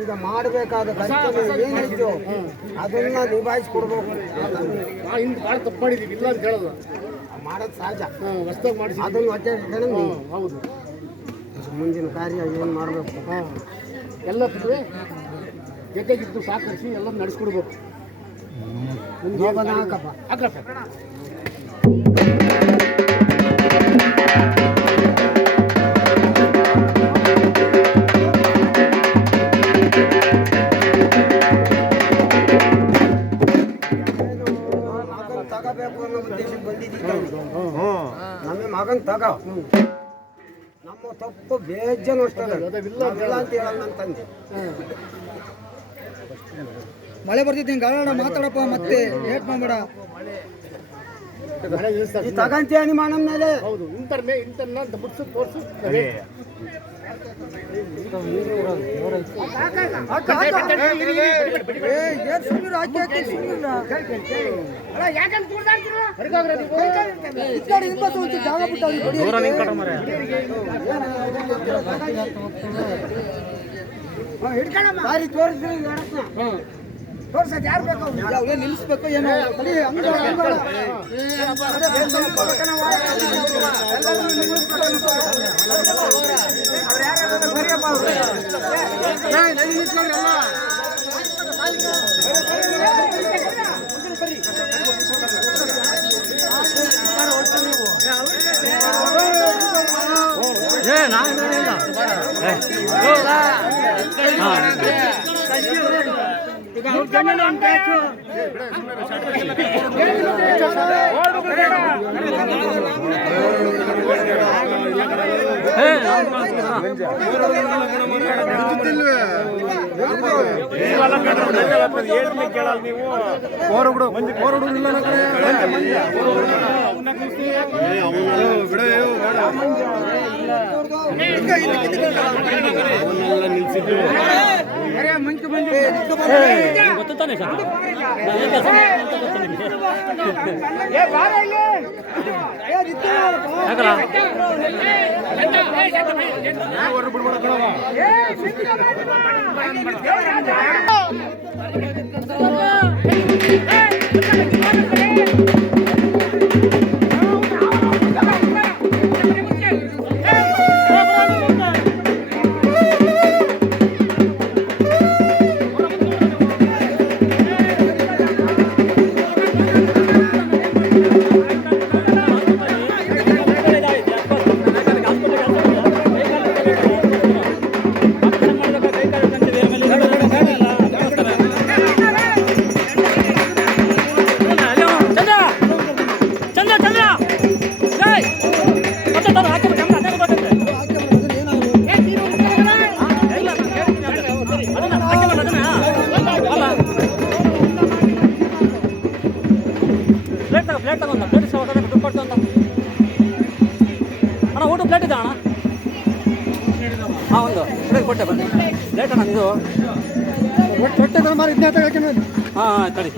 ಈಗ ಮಾಡಬೇಕಾದ ಕರ್ತವ್ಯ ಏನಿತ್ತು ಅದನ್ನ ನಿಭಾಯಿಸ್ಕೊಡ್ಬೇಕು. ಭಾಳ ತಪ್ಪು ಮಾಡಿದೀವಿ ಇಲ್ಲ ಅಂತ ಹೇಳೋದು ಮಾಡೋದು ಸಹಜ. ಹೊಸ್ದಾಗಿ ಮಾಡಿಸಿ ಅದನ್ನು ಹೊಟ್ಟೆ ಹೌದು. ಮುಂದಿನ ಕಾರ್ಯ ಏನು ಮಾಡಬೇಕು ಎಲ್ಲ ಜೊತೆಗಿದ್ದು ಸಹಕರಿಸಿ ಎಲ್ಲ ನಡೆಸ್ಕೊಡ್ಬೇಕು. ಹಾಕಪ್ಪ ತಗೋಬೇಕು ಅನ್ನೋ ಉದ್ದೇಶಕ್ಕೆ ಬಂದಿದ್ದೀವಿ. ನಮ್ಮ ಮಗನ್ ತಗೋ, ನಮ್ಮ ತಪ್ಪು ಬೇಜಾನು ಅಷ್ಟಲ್ಲ ಅಂತ ಹೇಳಲ್ಲ ಅಂತಂದೆ. ಮಳೆ ಬರ್ತಿದ್ದೀನಿ ಗಾಳ ಮಾತಾಡಪ್ಪ, ಮತ್ತೆ ಲೇಟ್ ಮಾಡಬೇಡ. ತಗಂತೀಯ ನಿಮ್ಮ ಅಣ್ಣನ ಮೇಲೆ. ಹೌದು, ಇಂತರ್ನ ಅಂತ ಬಿಡ್ಸು ತೋರಿಸು. ತೋರ್ಸದ್ ಯಾರು ಬೇಕು ನಿಲ್ಲಿಸ್ಬೇಕು ಏನೋ ಕೇಳಲ್ಲ ನೀವು ಊಟ ಪ್ಲೇಟ್ ಇದೆ ಅಣ್ಣ. ಹಾಂ, ಒಂದು ಪ್ಲೇಟ್ ಕೊಟ್ಟೆ ಬನ್ನಿ. ಲೇಟ್ ಅಣ್ಣ ಇದು ಹಾಂ ತಡಿ.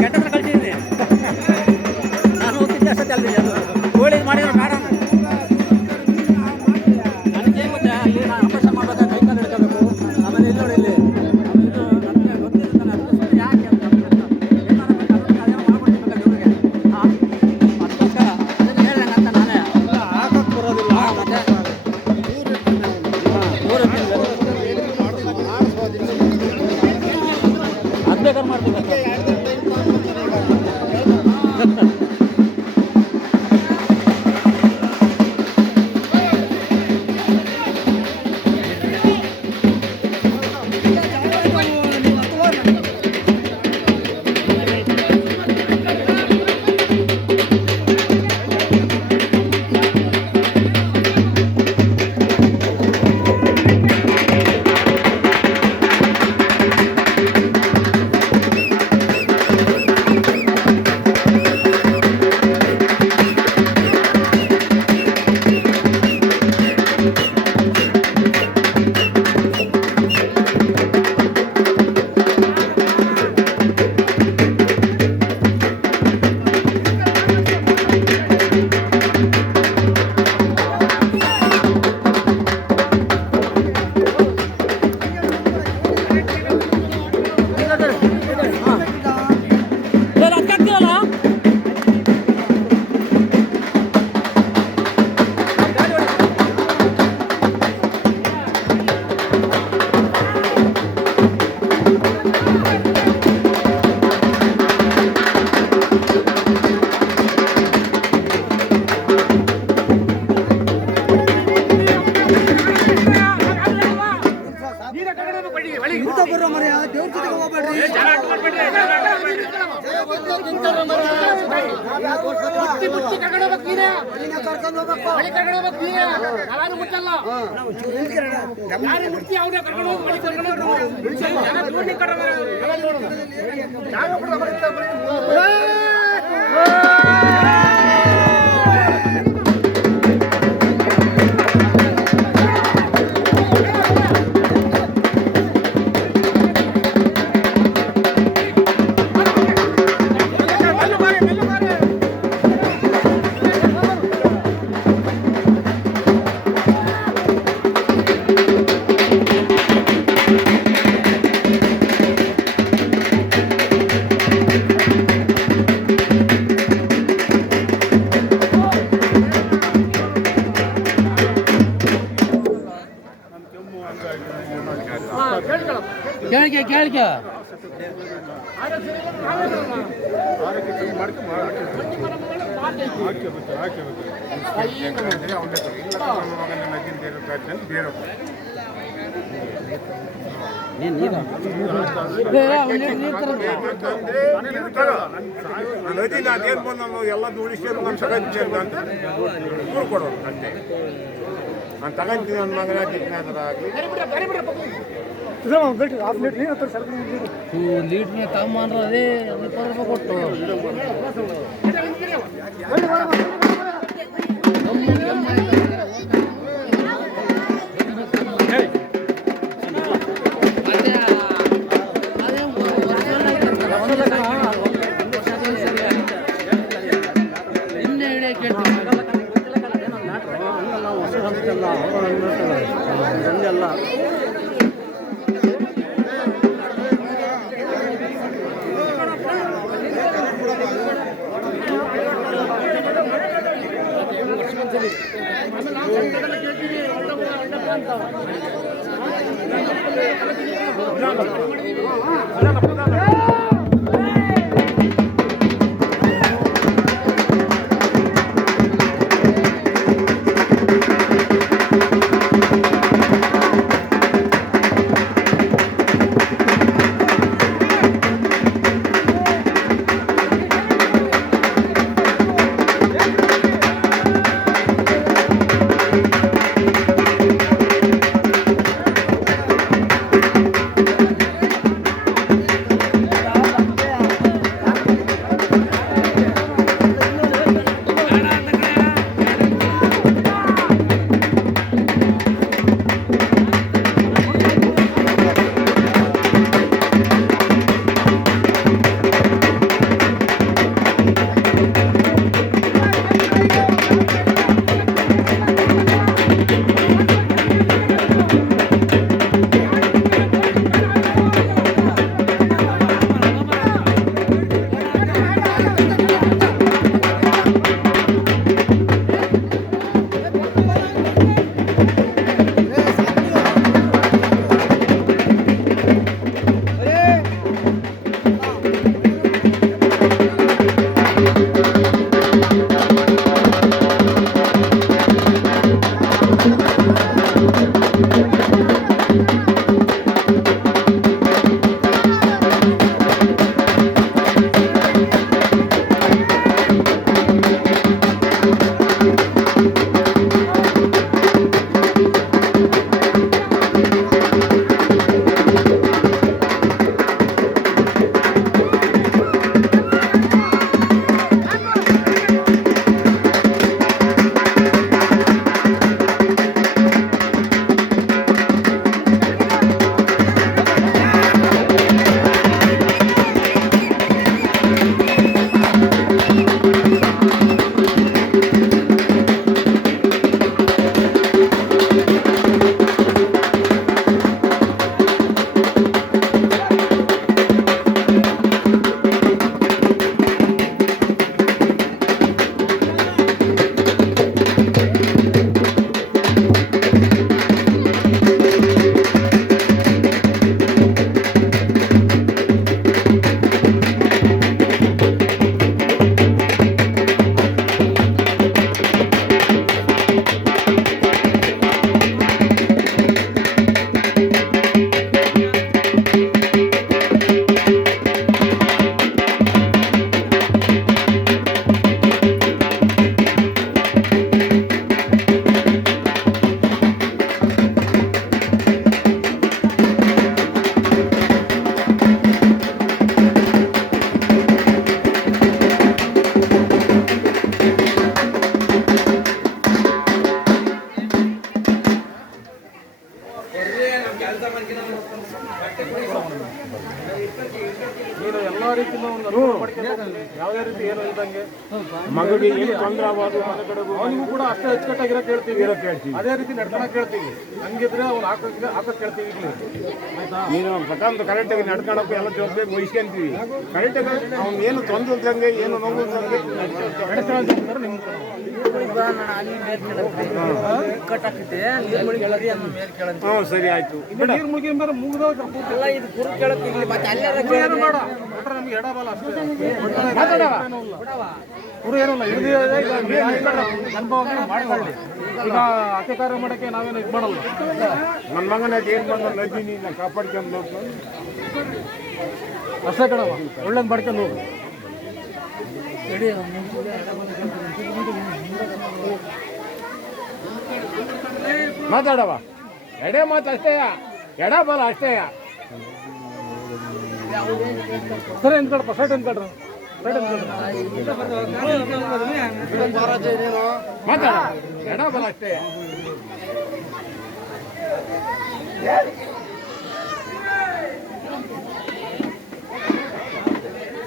ಕೆಟ್ಟದ್ರೆ ಕಳಿಸಿದ್ದೀನಿ ನಾನು ಓದ್ತಿದ್ದೆ ಅಷ್ಟೇ ಅಲ್ರಿ. ಅದು ಕೋಳಿ ಮಾಡಿದ್ರೆ ಬೇಡ ನನಗೆ ಏನು ಗೊತ್ತಾ, ಅಲ್ಲಿ ನಾನು ಆಪರೇಷನ್ ಮಾಡ್ಬೇಕಾದ್ರೆ ಕೈ ಕಾಲು ಹಿಡ್ಕೋಬೇಕು. ಆಮೇಲೆ ಇಲ್ಲಿ ನೋಡಿ, ಇಲ್ಲಿ ಇದು ನನಗೆ ಗೊತ್ತಿರುತ್ತೆ. ನಾನು ಅದಕ್ಕೆ ಯಾಕೆ ಅಂತ ಅದೇನೋ ಮಾಡ್ಬಿಡ್ತೀನಿ ಇವ್ರಿಗೆ. ಹಾಂ, ಅದಕ್ಕೋಸ್ಕರ ನೀನೇ ಕರ್ಕೊಂಡು ಹೋಗ್ಬೇಕು. ನಾವು ಕೇಳಿಕೆ ನದಿ ಅದೇನು ಬಂದು ನಾವು ಎಲ್ಲ ದುಡಿಸ್ಕೊಂಡು ನಾನು ತಗೊಂತೀನಿ ಅಂತ ದೂರು ಕೊಡೋದು ಅಷ್ಟೇ. ನಾನು ತಗೊಂತೀನಿ ನನ್ನ ಮಗನ ಜಿಜ್ಞಾಸರಾಗಲಿ ಲೀಟ್ರ್ ತಗೊಂಬಂದ್ರೆ ಅದೇ 20 ರೂಪಾಯಿ ಕೊಟ್ಟು ಹೇಳ್ದಂಗೆ ಮಗುಗೆ ಏನು ತೊಂದರೆ ಆಗೋದು ಮನೆ ಕಡೆಗೂ ಅವನಿಗೂ ಕೂಡ ಅಷ್ಟೇ ಅಚ್ಚುಕಟ್ಟಾಗಿರೋಕೆ ಹೇಳ್ತೀವಿ ಇರೋಕೆ ಹೇಳ್ತೀವಿ. ಅದೇ ರೀತಿ ನಡ್ಕೊಳಕ್ ಹೇಳ್ತೀವಿ. ಹಂಗಿದ್ರೆ ಅವ್ನು ಹಾಕಕ್ ಹೇಳ್ತೀವಿ ಈಗಲೇ. ಆಯ್ತಾ? ನೀನು ಪ್ರಕಾಂತ ಕರೆಕ್ಟಾಗಿ ನಡ್ಕೊಳಕ್ಕೂ ಎಲ್ಲ ಜವಾಬ್ದಾರಿ ವಹಿಸ್ಕೊಂತೀವಿ. ಕರೆಕ್ಟಾಗಿ ಅವ್ನು ಏನು ತೊಂದರೆ ಇದ್ದಂಗೆ ಏನು ನೋವು ಇದ್ದಂಗೆ ನಡೆಸ್ತಾರೆ ನಿಮ್ಮ ಹ್ಞೂ ಸರಿ ಆಯ್ತು ಬಿಡ. ನೀರು ಮುಳುಗಿ ಮೇಲೆ ಮುಗಿದೋಗ ಏನು ಬೇಡ ಒಟ್ರೆ ನಮ್ಗೆ ಎಡಬಲ ಅಷ್ಟೇ. ಕುರು ಏನಲ್ಲ ಹಿಡಿದು ಅನುಭವ ಮಾಡ್ಕೊಳ್ಳಿ. ಈಗ ಅತಿ ಕಾರ್ಯ ಮಾಡೋಕ್ಕೆ ನಾವೇನು ಇದು ಮಾಡಲ್ಲ. ನನ್ನ ಮಗನ ಏನು ಬಂದ ನದಿನಿ ನಾನು ಕಾಪಾಡ್ಕೊಂಡು ಹೋಗ್ತಾನೆ. ಅಷ್ಟೇ ಕಣವ ಒಳ್ಳೇದು ಮಾಡ್ಕೊಂಡು ಹೋಗು. ಮಾತಾಡವ ಎಡೆ ಮಾತು ಅಷ್ಟೇಯ, ಎಡ ಬಲ ಅಷ್ಟೇಯ. ಸರಿ ಎಂದ್ಕೊಡ್ಪ ಸೈಡ್ ಎಂದ್ಕೊಡ್ರಿ ಸೈಡ್ ಎಂದ್ಕೊಡ್ರಿ. ಮಾತಾಡ ಎಡ ಬಲ ಅಷ್ಟೇಯ.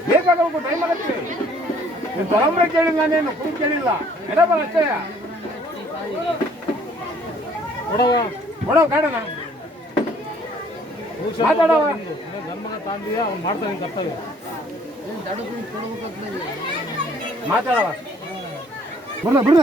ಬೇಕಾಗಬೇಕು, ಟೈಮ್ ಆಗುತ್ತೆ. ನೀನು ತೊಗೊಂಡ್ರೆ ಕೇಳಿಲ್ಲ, ನಾನೇನು ಕುಡಿ ಕೇಳಿಲ್ಲ. ಎಡ ಬಲ ಅಷ್ಟೇಯ. ಕೊಡವ ಕೊಡೋ ಕಾಡಣ ಮಾತಾಡವ. ಗಂಡನ ತಾಂಡಿಯ ಅವ್ನು ಮಾಡ್ತಾನೆ ಕರ್ತವ್ಯ. ಮಾತಾಡವ ಬಿಡ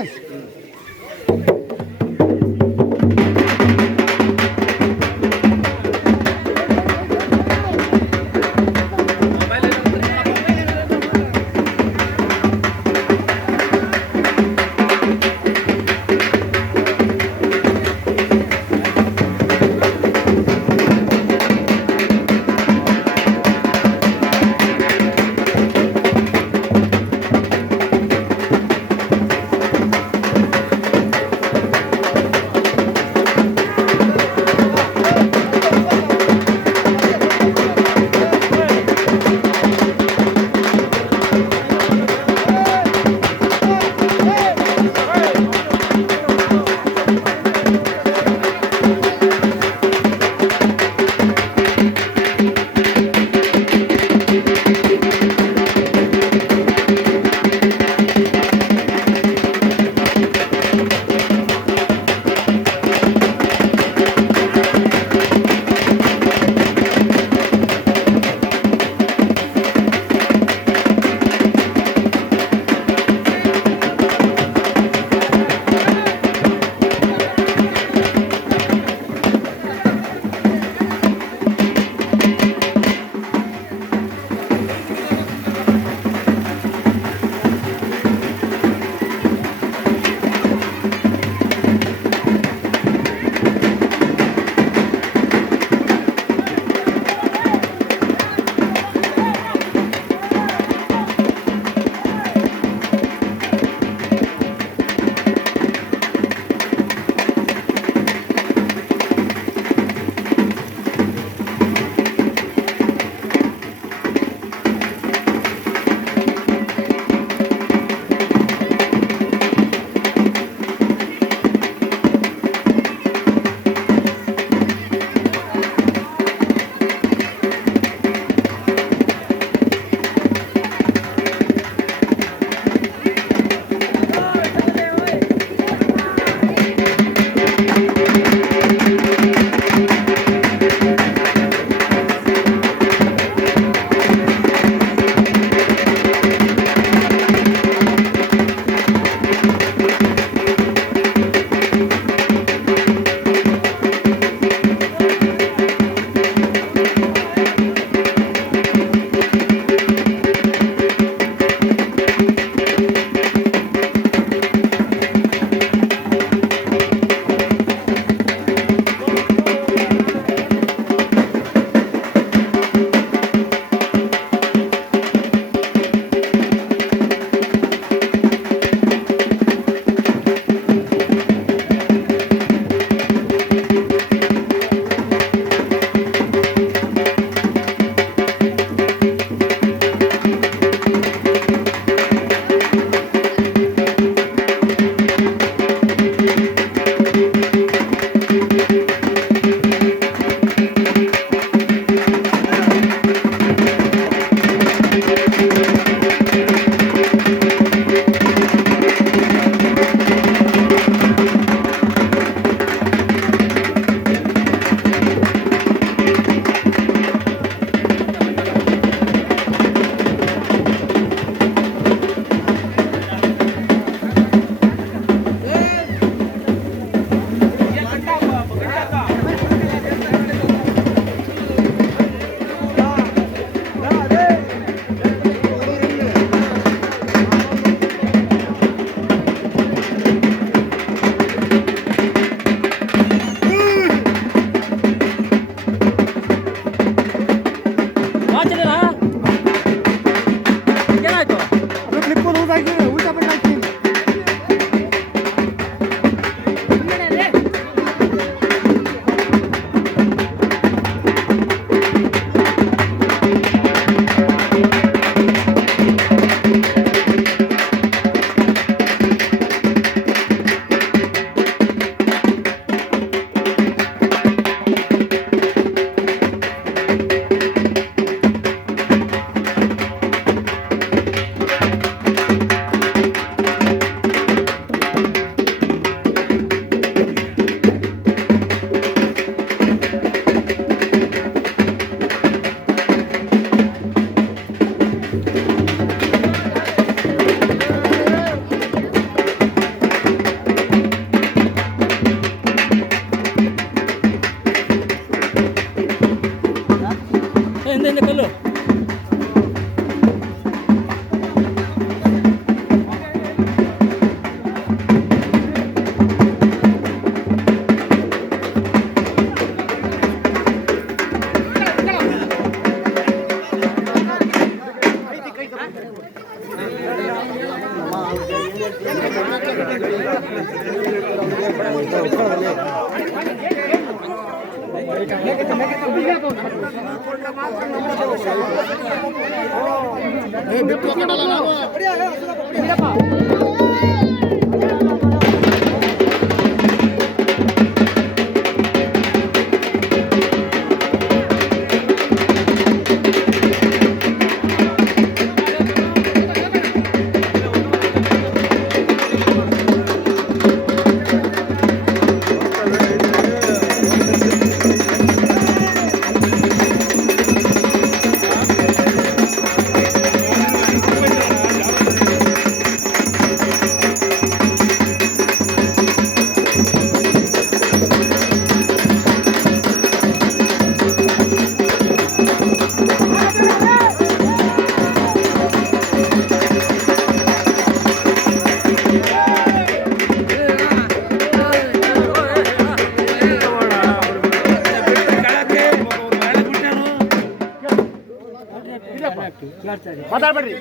ಮಾತಾಡ್ಬೇಡ್ರಿ.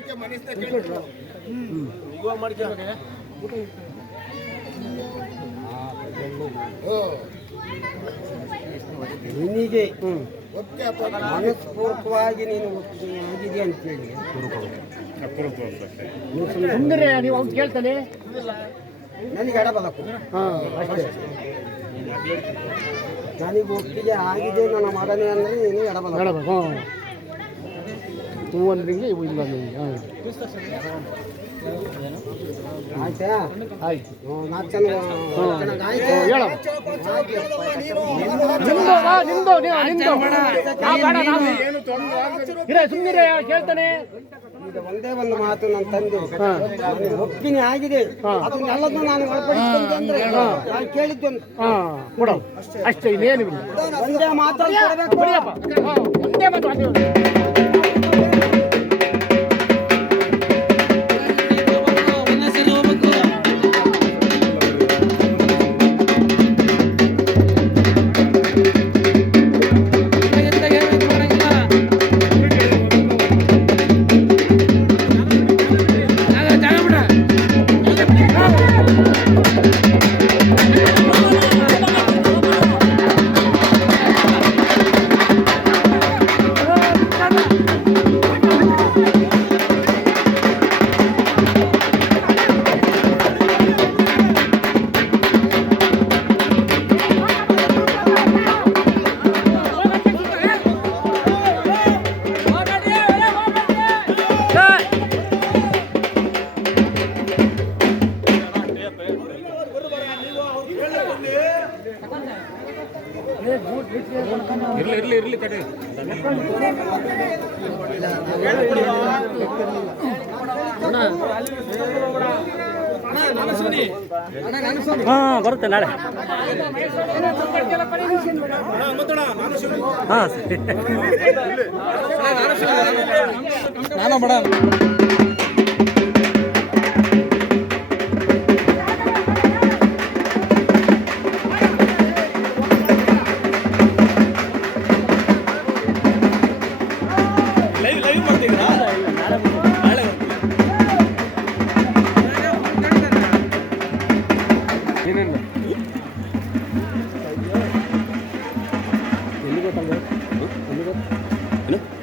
ನಿನಗೆ ಮನಸ್ಪೂರ್ವಕವಾಗಿ ನೀನು ಆಗಿದೆ ಅಂತೇಳಿ ಸುಮ್ಮನೆ ನೀವು ಅವ್ನು ಕೇಳ್ತಾನೆ. ನನಗೆ ಎಡಬಲಕು ಅಷ್ಟೇ. ನನಗೆ ಒಪ್ಪಿಗೆ ಆಗಿದೆ ನನ್ನ ಮಗನೇ ಅಂದರೆ ನೀನು ಎಡಬಲ. ಹೇಳಬೇಕು ಹ್ಞೂ ಅಂದ್ರಿಂಗೆ ಇವು ಇಲ್ಲ ನಿಮಗೆ. ಆಯ್ತಾ? ಆಯ್ತು. 4 ಜನ ಹೇಳ ನಿಂದು ಸುಮ್ಮನೆ ಕೇಳ್ತಾನೆ. ಈಗ ಒಂದೇ ಒಂದು ಮಾತು ನನ್ನ ತಂದೆ ನನಗೆ ಒಪ್ಪಿಗೆ ಆಗಿದೆ, ಅದನ್ನೆಲ್ಲದನ್ನು ನಾನು ಒಳಪಡಿಸಿಕೊಂಡೆ ಅಂದ್ರೆ ನಾನು ಕೇಳಿದ್ದೊಂದು ಕೊಡ ಅಷ್ಟೇ, ಇನ್ನೇನು ಒಂದೇ ಮಾತಲ್ಲಿ ಕೊಡಬೇಕು. ಒಂದೇ ಮಾತು. ಇರ್ಲಿ ಕಡೆ. ಹಾಂ ಬರುತ್ತೆ ನಾಳೆ. ಹಾಂ ಸರಿ. ನಾನು ಮೇಡಮ್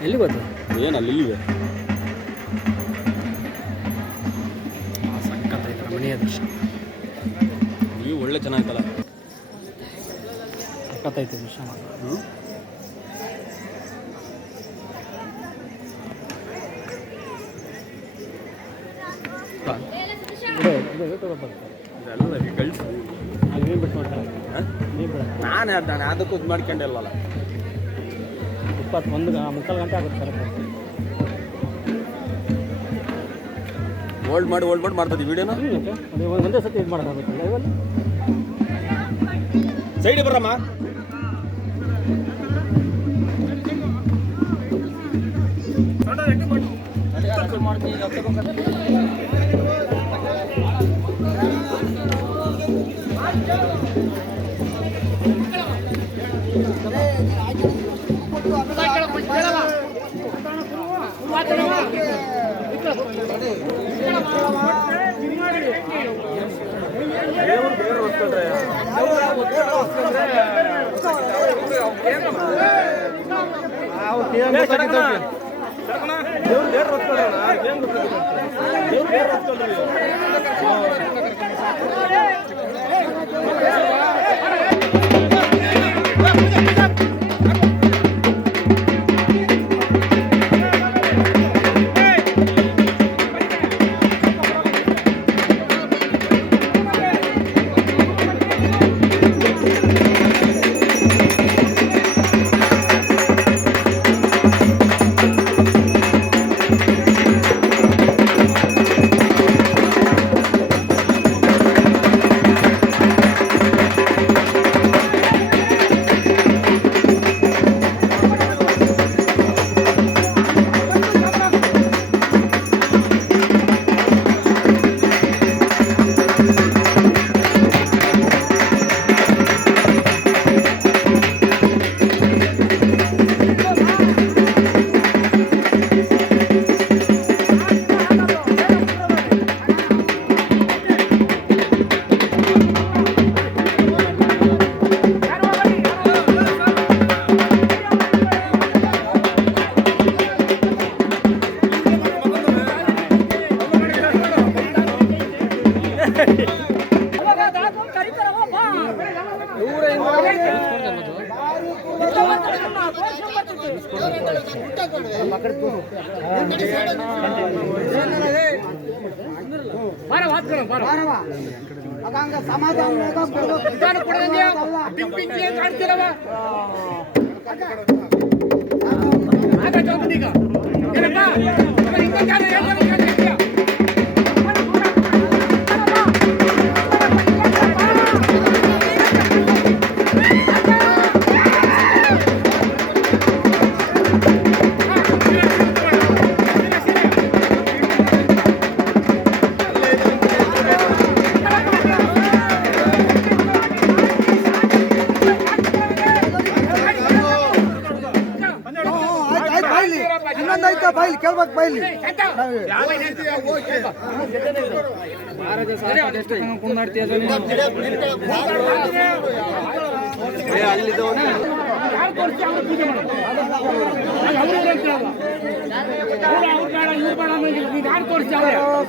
ಎಲ್ಲಿ ಗೊತ್ತು ಏನು ಅಲ್ಲಿ ಇಲ್ಲಿದೆ ಸಕ್ಕತ್ತಾಯ್ತಲ್ಲ ಮನೆಯ ದೃಶ್ಯ. ನೀವು ಒಳ್ಳೆ ಚೆನ್ನಾಗಿತ್ತಲ್ಲ. ಸಕ್ಕತ್ತೈತೆ ದೃಶ್ಯ ಮಾತ್ರ. ನಾನು ಅದಕ್ಕೂ ಇದು ಮಾಡ್ಕೊಂಡಿಲ್ವಲ್ಲ. 21 ಗಂಟೆ ಆಗುತ್ತೆ ಕರೆಕ್ಟ್. ಹೋಲ್ಡ್ ಮಾಡಿ ಮಾಡ್ತದೆ ವಿಡಿಯೋನ. ಅದೇ ಒಂದೇ ಸತಿ ಇದು ಮಾಡೋದಾಗುತ್ತೆ ಲೈವಲ್ಲಿ. ಸೈಡ್ ಬರಮ್ಮ. ಅದಂಗ ಸಮಾಧಾನ ಇನ್ನೊಂದಾಯ್ತಾ ಬಾಯಿಲಿ ಕೇಳ್ಬೇಕು ಬಾಯಿಲಿ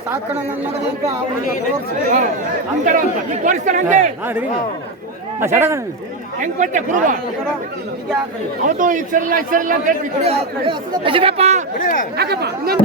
ಸಾಕಣ ನನ್ನ ಹೆಂಗ್ ಕೊಟ್ಟೆ ಗುರುವ ಅವತ್ತು ಇಸರಿಲ್ಲ ಅಂತ ಹೇಳ್ತಿದ್ರು ಹಾಕಪ್ಪ ಇನ್ನೊಂದು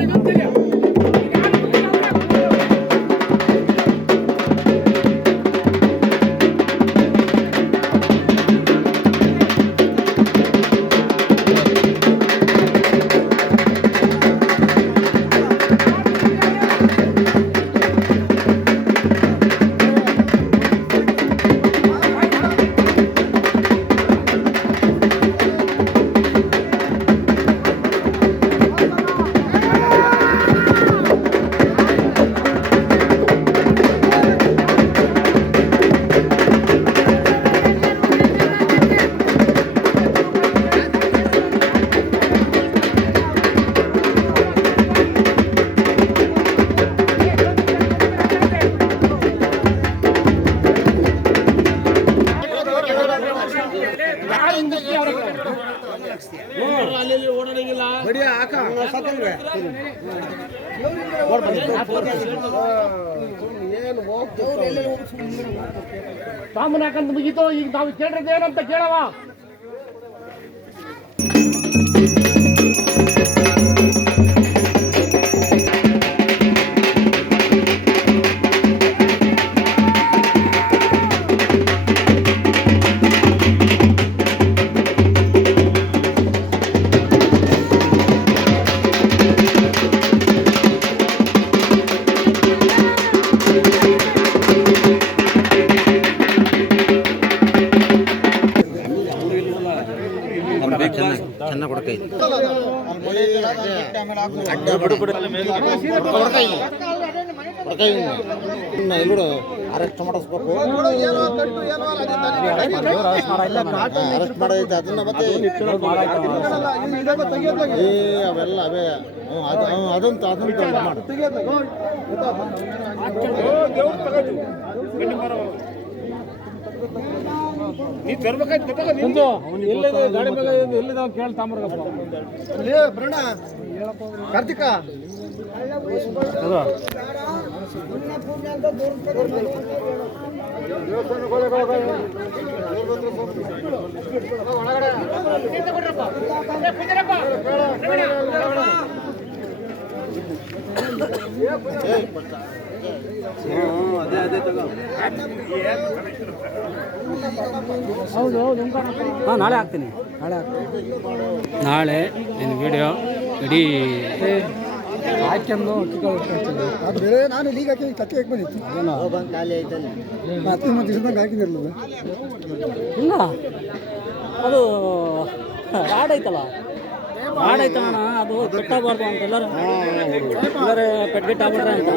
ಸಾಮಾನ್ಯ ಹಾಕಂತ ಮುಗೀತು. ಈಗ ನಾವು ಕೇಳಿದ್ರೆ ಏನಂತ ಕೇಳವ. ಚೆನ್ನಾಗಿ ಕೊಡಕೈ ಎಲ್ಲರೂ ಅರೆಸ್ಟ್ ಮಾಡಿಸ್ಬೇಕು. ಅರೆಸ್ಟ್ ಮಾಡೈತೆ ಅದನ್ನ ಮತ್ತೆ ಅವೆಲ್ಲ ಅವೇ ಅದಂತ ಮಾಡಿ ನೀ ತರ್ಬೇಕಾಯ್ತು ಸಂಜು ಎಲ್ಲಿದೆ ಗಾಡಿ ಮೇಲೆ ಎಲ್ಲಿದೆ ಕೇಳಿ ತಾಮ್ರಗಪ್ಪ ಕಾರ್ತಿಕ ಹಾಂ ನಾಳೆ ಹಾಕ್ತೀನಿ ನಾಳೆ ನಿನ್ನ ವಿಡಿಯೋ ಇಡೀ ಹಾಕ್ಯಂದು ಅದು ಬೇರೆ ನಾನು ಈಗ ಹಾಕಿ ಕತ್ತಿ ಹಾಕಿ ಬಂದಿತ್ತು ಹತ್ತು ಮೂರು ದಿವಸದಾಗ ಹಾಕಿದಿರಲ್ಲ ಇಲ್ಲ ಅದು ರಾಡ್ ಐತಲ್ಲ ರಾಡ್ ಐತಣ್ಣ ಅದು ಪೆಟ್ಟಾಗಬಾರ್ದು ಅಂತ ಎಲ್ಲರೂ ಪೆಟ್ಗೆಟ್ಟಾಗ್ಬಿಟ್ರೆ ಅಂತ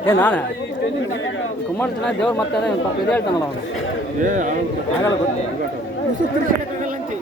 ಏ ನಾಳೆ ಕುಮಾರ್ ಚೆನ್ನಾಗಿ ದೇವ್ರು ಮತ್ತೆ ಪಾಪ ಇದು ಹೇಳ್ತಾನಲ್ಲ ಅವನು ಆಗಲ್ಲ ಗೊತ್ತು